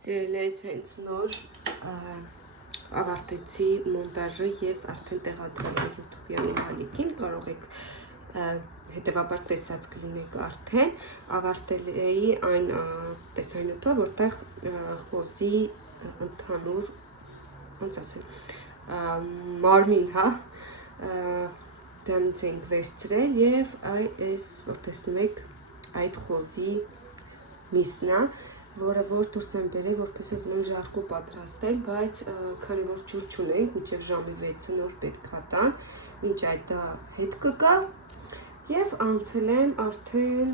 Սիրելիս հենց նոր ավարտեցի մոնտաժը և արդեն տեղադրել YouTube-յանի հալիքին, կարող եք հետևաբար տեսած կլինեք արդեն, ավարտել էի այն տեսանյութով, որտեղ խոզի ընդհանուր, ոնց ասեմ, մարմին, հա, դրանից ենք վերցրել և այս, որ տեսնում եք, այդ խոզի միսն է, որը որ դուրս եմ բերել, որպես ուզում եմ ժարկու պատրաստել, բայց քանի որ ջուր չունենք, մինչև ժամի 6-ը նոր պետք է տան, մինչ այդ դա հետ կգա և անցել եմ արդեն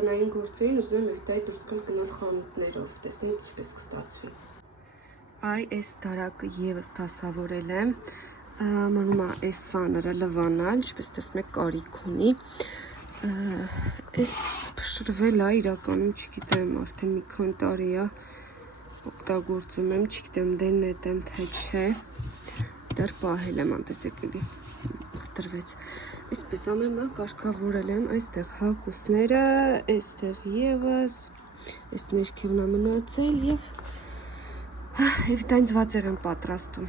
տնային գործերին, ուզում եմ այդ դուրս գալ գնալ խանութներով, տեսնենք ինչպես կստացվի։ Այ այս դարակը ևս դասավորել եմ, մնում է այս սաները լվանալ, ինչպես տեսնում եք կարիք ունի, այս փշրվել է, իրականում չգիտեմ, արդեն մի քանի տարի է օգտագործում եմ, չգիտեմ դե նետ եմ թե չէ, դեռ պահել եմ, անտեսեք էլի խտրվեց, այսպես ամեն բան կարգավորել եմ, այստեղ հակուսները, այստեղ ևս, այս ներքևն է մնացել և այդպես վաձեր եմ պատրաստում,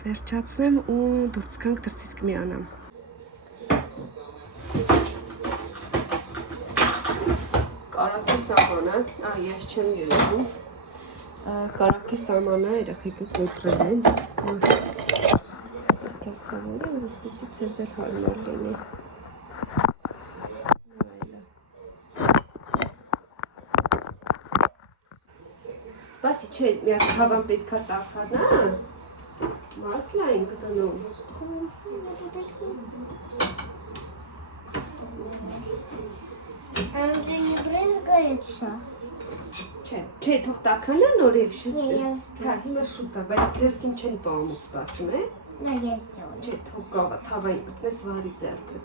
վերջացնեմ ու դուրս գանք դրսից կմիանամ։ Կարակի սամանը, ես չեմ երևում, կարակի սամանը երեխեքը կոտրել են, այսպես դասավորեմ, որպեսզի ձեզ էլ հարմար լինի։ Բասի չէ, մի հատ հավան պետք է տաքանա, մասլա ենք դնում։ Ты не брызгается? Չէ, թող տաքանա նորև շուտ է։ Հա, հիմա շուտ է, բայց ձերքին չեն պահում ու սպասում է։ Да, я сделаю. Չէ, թող կավա, թավային կտնես վարի ձերքդ։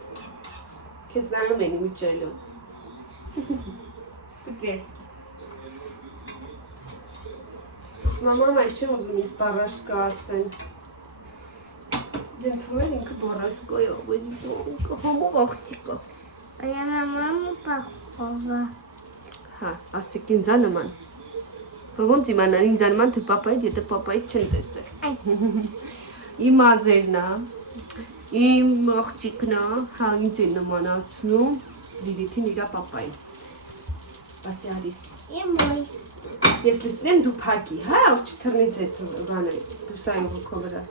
Քեզ նայում են իմիջելոց։ Կտրես։ Մամամ այս չեմ ուզում ինձ բառաշկա ասեն։ Դեն թվում են ինքը բառաշկոյով, ինքը համով աղջիկը։ А я на маму похожа. Հա, ասեք ինձա նման։ Ոնց իմանան ինձա նման թե պապայիդ, եթե պապայիդ չեն տեսել։ Իմ ազերն է, իմ աղջիկն է, հա ինձ են նմանացնում, Լիլիթին իրա պապային։ Ասի Ալիս։ И мой. Ես լցնեմ դու փակի, հա, ով չթռնից այդ բանը, բուսային ոգո վրա։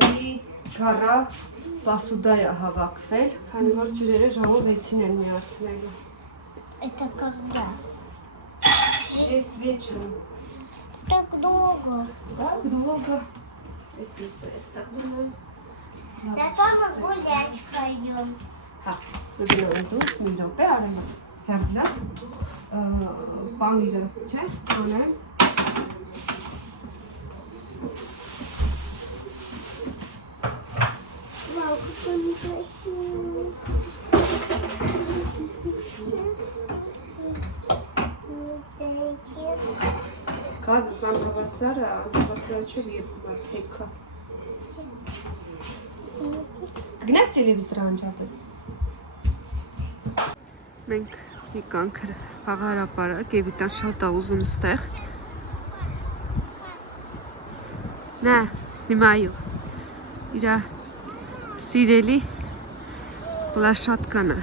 Մի գառա պասուդայ է հավաքվել, քանի որ ջրերը ժամը 6-ին են միացնելու։ Это когда? 6 вечером. Так долго. Так долго. Если так думаем. Зато мы гулять пойдем. Հա, դուք դուք մի րոպե արեմ հերնա պանիրը, չէ՞, անեմ։ Вау, какой некрасивый. Կազը սամ հավասարը չէ երբում է թեքը։ Գնաս տելևիզոր անջատես։ Մենք եկանք խաղարապարակ, Եվիտան շատ է ուզում ստեղ։ Նա, սնիմայու, իրա սիրելի պլաշատկանը։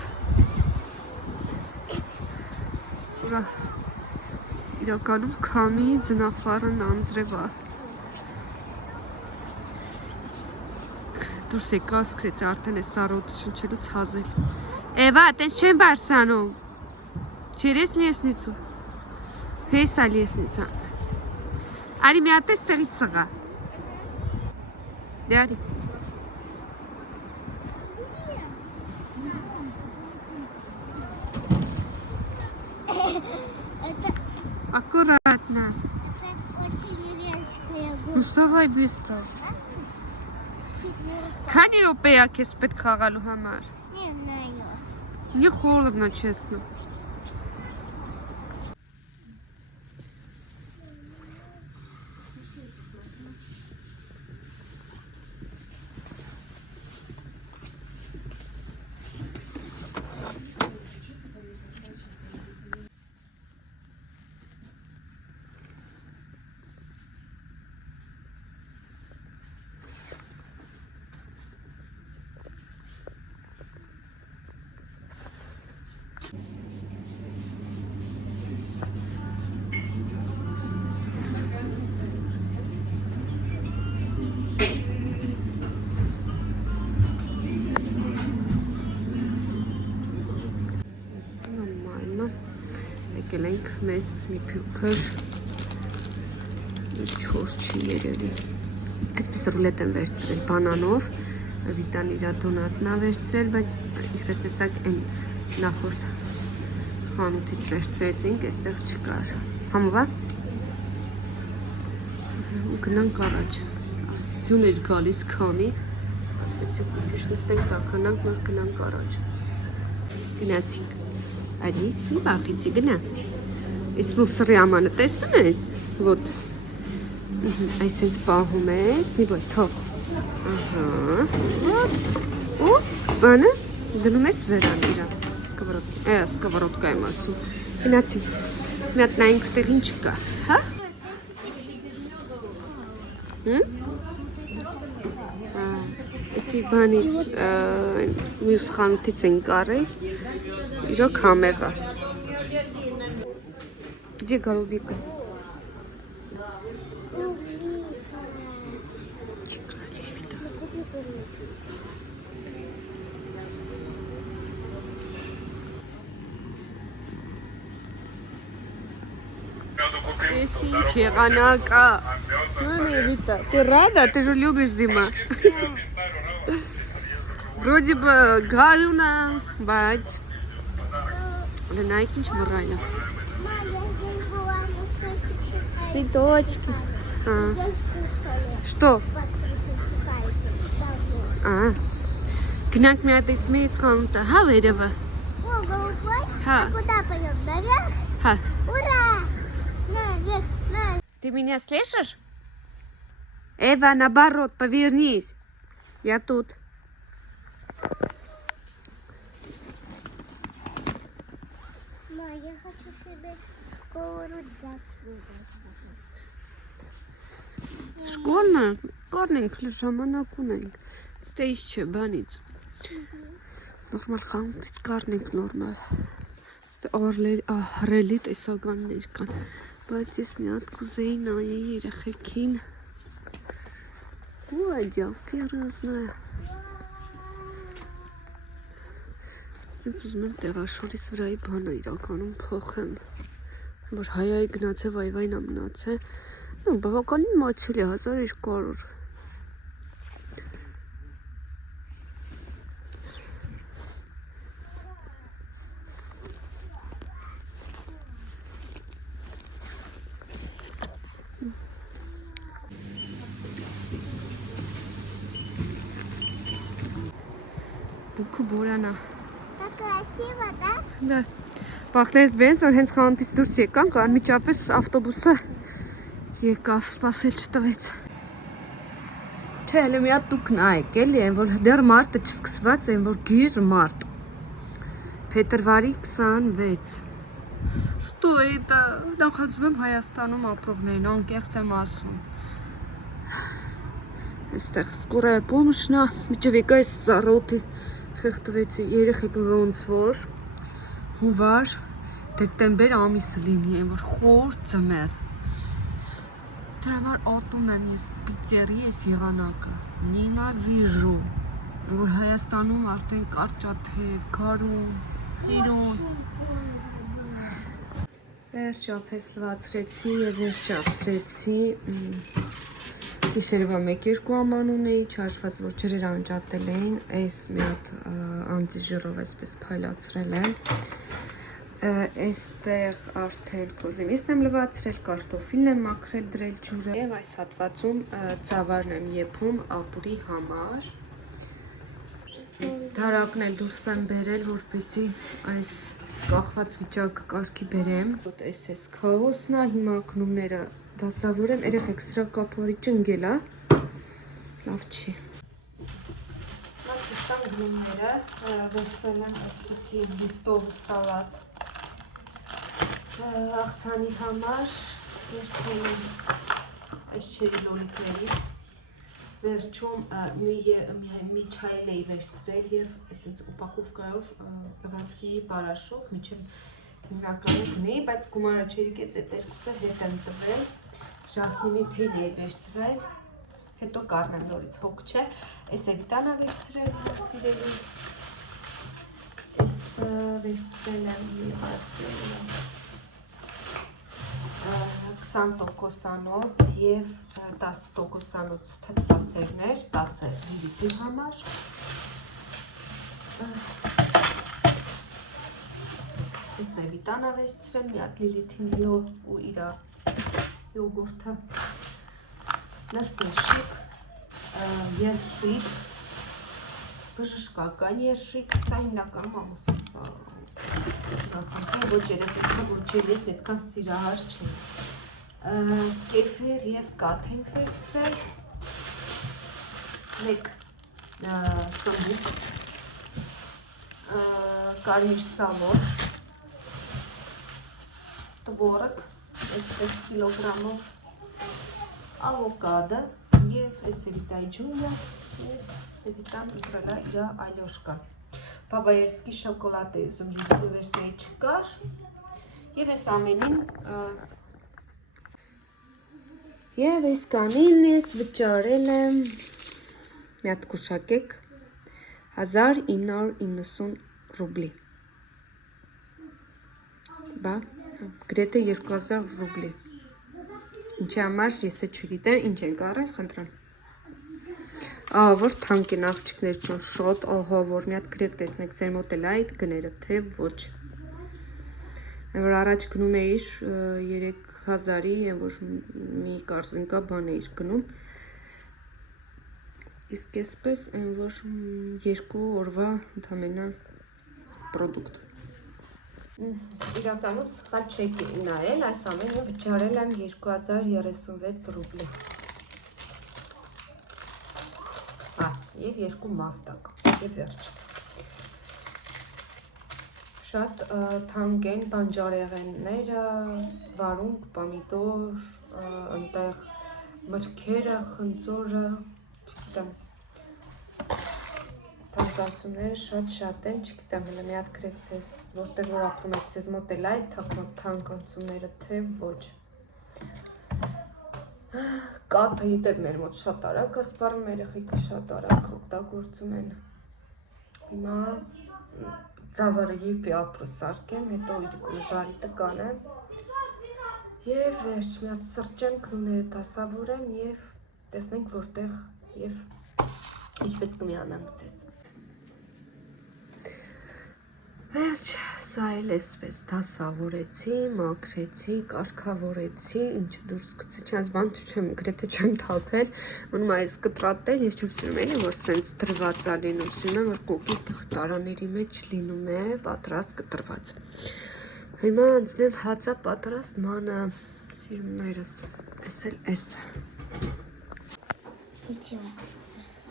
Ուրա իրականում քամի ձնախարն անձրև է։ Դուրս եկա, սկսեց արդեն այս սարոտը շնչելուց հազել։ Էվա, տես չեն բարսանում։ Չերես լեսնիցու։ Հեսա լեսնիցա։ Արի մի հատ ես տեղից սղա։ Դե արի։ Аккуратно. Это очень резкая губка. Ну вставай быстро. Քանի րոպե է քեզ պետք խաղալու համար։ Не знаю. Мне холодно, честно. եկել ենք մեզ մի փյուքր 4 չի երևի։ Այսպես ռուլետ եմ վերցրել բանանով, վիտան իրա դոնատն ա վերցրել, բայց ինչպես տեսակ այն նախորդ խանութից վերցրեցինք, այստեղ չկար։ Համով է։ Ու գնանք առաջ։ Ձյուն էր գալիս քամի, ասեցիք ուրիշ նստենք տականանք, նոր գնանք առաջ։ Գնացինք։ Արի, մի բախիցի գնա։ Այս մուսրի ամանը տեսնում ես, ոտ։ Այսինց պահում ես, նի ոյ, թող։ Ահա, ու բանը դնում ես վերան իրա, սկավարոտկա եմ ասում։ Գնացինք, մի հատ նայինք ստեղ ինչ կա, հա? Էդի բանից, մյուս խանութից են կարել, իրոք համեղ է։ Գdzie голубика? Եղանակա։ Вита, ты рада? Ты же любишь зима. Вроде бы галюна, бать. Ленайк ինչ մռայլ է։ Цветочки. Что? Гнать меня ты смеешь ханта. Ха, верева. О, голубой? Ха. Куда пойдем? Наверх? Ха. Ура! Наверх, наверх. Ты меня слышишь? Эва, наоборот, повернись. Я тут. Ма, я хочу себе рюкзак выбрать. Школьная? Կարնենք ժամանակ ունենք։ Ստե ինչ չէ, բանից։ Նորմալ խանութից կարնենք նորմալ։ Ստե արելի տեսականներ կան։ Բայց ես մի հատ կուզեի նայեի երեխեքին։ Ու աջավք разная։ Սենց ուզում եմ տեղաշորիս վրայի բանը իրականում փոխեմ։ Որ հայայի գնաց է, վայվայնա մնաց է։ Ну, բավականին մաչելի 1200։ Բուքու բորանա։ Так красиво, да? Да. Բախտես բենց, որ հենց խանութից դուրս եկանք, անմիջապես ավտոբուսը եկավ, սպասել չտվեց։ Չէ, հələ մի հատ դուք նայեք, էլի են, որ դեռ մարտը չսկսված են, որ գիժ մարտ։ Փետրվարի 26։ Что это? Նախաձում եմ Հայաստանում ապրողներին, անկեղծ եմ ասում։ Այստեղ скорая помощь նա, միջև եկա այս ծառոթի խեղդվեցի, երեխեք ոնց որ հունվար, դեկտեմբեր ամիսը լինի են, որ խոր ծմեր։ Դրա համար ատում եմ ես Պիտերի ես եղանակը, նենավիժու, որ Հայաստանում արդեն կարճաթև, քարուն, սիրուն։ Վերջապես լվացրեցի և վերջացրեցի, գիշերվա 1-2 աման ունեի, չարժված որ ջրեր անջատել էին, այս մի հատ անտիժիրով այսպես փայլացրել եմ, այստեղ արդեն կոզիմիսն եմ լվացրել, կարտոֆիլն եմ մաքրել դրել ջուրը և այս հատվածում ծավարն եմ եփում ապուրի համար, դարակն էլ դուրս եմ բերել, որպեսզի այս կախված վիճակը կարգի բերեմ, այս քաոսն է, հիմա կնումները դասավորեմ, երեխեք սրա կապորի ճնգել է, լավ չի։ Մատիստան գնումները, վերցել եմ այսպիսի լիստով սալատ, աղցանի համար, վերցել եմ այս չերի լոլիկներից, վերջում մի չայել էի վերցրել և այսինց ուպակովկայով լվացքի պարաշով, միջև հիմնականը գնեի, բայց գումարը չերի կեց էտ երկուսը հետ եմ տվել, ժասմինի թեյլ էի վերցրել, հետո կարնեմ նորից հոգ չէ, այս էվիտանա վերցրել, սիրելի, այս վերցրել եմ մի հատ 20%-անոց և 10%-անոց թթվասերներ, 10 լիլիթի համար։ Ես էվիտան ավեշցրեմ, մի հատ լիլիթին ու իրա յոգուրթը, նրբեշիկ, երշիկ, բժշկական երշիկ, սա հիմնականում ամուսնուս նախանձում, ոչ երեխեքը, ոչ ես այդքան սիրահար չեմ։ Կեֆիր և կաթ ենք վերցրել, մեկ սմբուկ, կարմիր սալոր, տվորակ, 6 կիլոգրամով, ավոկադը և էսևիտայի ջուրը և էվիտան ընտրելա իրա այլոշկան։ Բաբայերսկի շոկոլադ է ուզում լիզի վերսնեի չկար և ես ամենին և ես կանին ես վճարել եմ մի հատ կուշակեք 1990 ռուբլի բա գրեթե 2000 ռուբլի ինչի համար ես է չգիտեմ ինչ ենք առել խնդրեմ որ թանկ են աղջիկներ ճոն շոտ, ահա որ մի հատ գրեք տեսնեք ձեր մոտ էլ այդ գները թե ոչ որ առաջ գնում էիր 3000-ի որ մի կարզնկա բան էիր գնում իսկ այսպես այն որ 2 օրվա ընդամենը պրոդուկտ իրականում սխալ չեք նայել այս ամենը վճարել եմ 2036 ռուբլի և 2 մաստակ և վերջ շատ թանկ են բանջարեղենները, վարունգ, պամիդոր, ընտեղ մրգերը, խնձորը, չգիտեմ թանկացումները շատ են, չգիտեմ հələ մի հատ գրեք ձեզ, որտեղ որ ապրում եք ձեզ մոտ էլ այդ թանկացումները թե ոչ կաթը իտեպ մեր մոտ շատ արագ ասպարում երեխեքը շատ արագ օգտագործում են հիմա ծավալի պիապրու սարկեմ, հետո իրիկու ժարիտը կանեմ և վերջ մի հատ սրճեմ, կրուները տասավորեմ և տեսնենք որտեղ և ինչպես կմիանանք ձեզ վերջ, սա էլ էսպես դասավորեցի, մաքրեցի, կարգավորեցի, ինչ դուրս գցի, չանց բան չեմ, գրեթե չեմ թափել, ունում այս կտրատել, ես չեմ սիրում էլի, որ սենց դրված ա լինում, սիրում եմ, որ կոկիկ տարաների մեջ լինում է, պատրաստ կտրված։ Հիմա անցնեմ հացա պատրաստ մանը, սիրումներս, ես էլ ես։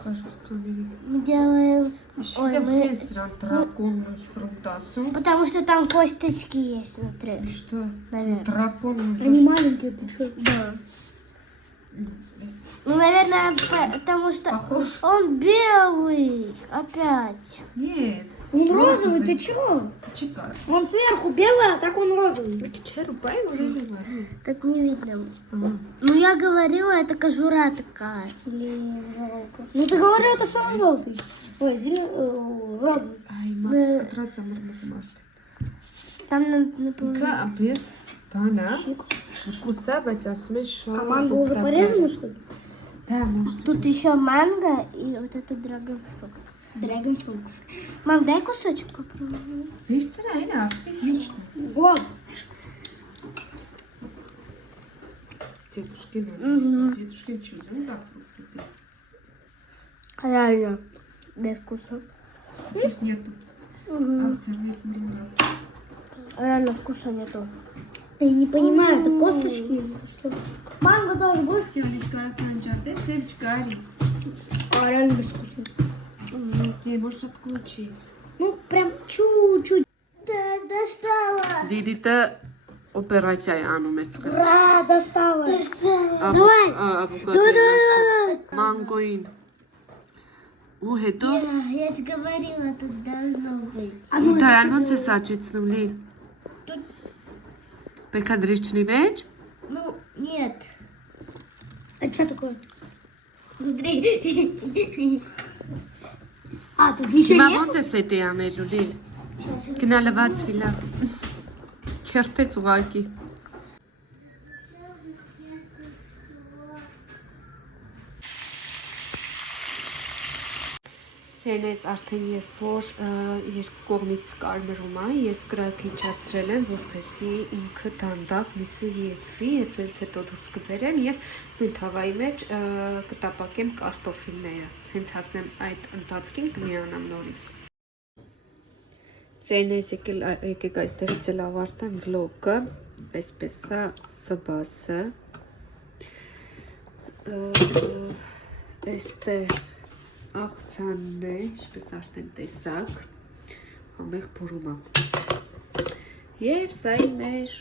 Мы делаем дракон фруктасу. Потому что там косточки есть внутри. Что? Наверное. Дракон. Они маленькие, ты что? Да. Ну, наверное, потому что похож? Он белый. Опять. Нет. Он розовый, ты чего? Чекай. Он сверху белый, а так он розовый. Так не видно. Ну, я говорила, это кожура такая. Или желтый. Ну, ты говорила, это сам желтый. Ой, розовый. Ай, мать, скотраться мармармарт. Там наполовину. Капец. Бана. Вкуса, բայց ասում են շատ. А манго уже порезано, что ли? Да, может. Тут еще манго и вот это драгонфрукт. Драгонфрукт. Мам, дай кусочек попробуем. Видишь, это отлично. Вот. Дедушкин. Дедушкин чудо, да, фрукты. Реально. Без вкуса. Вкус нету. А в церне смиренаться. Реально вкуса нету. Я не понимаю, это косточки или что? Манго тоже больше. Севочка, Санджаде, Севочка, Ари. А реально безвкусно. Ты можешь отключить. Ну, прям чуть-чуть. Да, достала. Лилита операция анумес. Ура, достала. Давай. Давай. Мангоин. Ухето. Я же говорила, тут должно быть. Таран он сачецнул Лил. Пекадричный беч? Ну, нет. Это что такое? Смотри. А, тут ничего нет? Ոնց է սետե անելու Լիլ։ Գնալված վիլա։ Քերթեց ուղարկի։ Ցենես արդեն երբ որ երկու կողմից կարմրում է, ես կրակը իջացրել եմ, որպեսզի ինքը դանդաղ միսը եփվի, եփվելուց հետո դուրս կբերեմ եւ նույն թավայի մեջ կտապակեմ կարտոֆիլները։ Հենց հասնեմ այդ ընթացքին կմիանամ նորից։ Ցենես եկեք այստեղից էլ ավարտեմ վլոգը, այսպես է սբասը։ Այստեղ աղցանն է, ինչպես արդեն տեսակ, համեղ բուրում է։ Եվ սա իմ մեր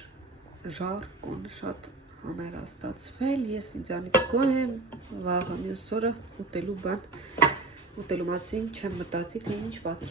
ժարկոն շատ համեղ է ստացվել, ես ինձանից գոհ եմ, վաղը մյուս օրը ուտելու մասին չեմ մտածի, թե ինչ պատրաստեմ։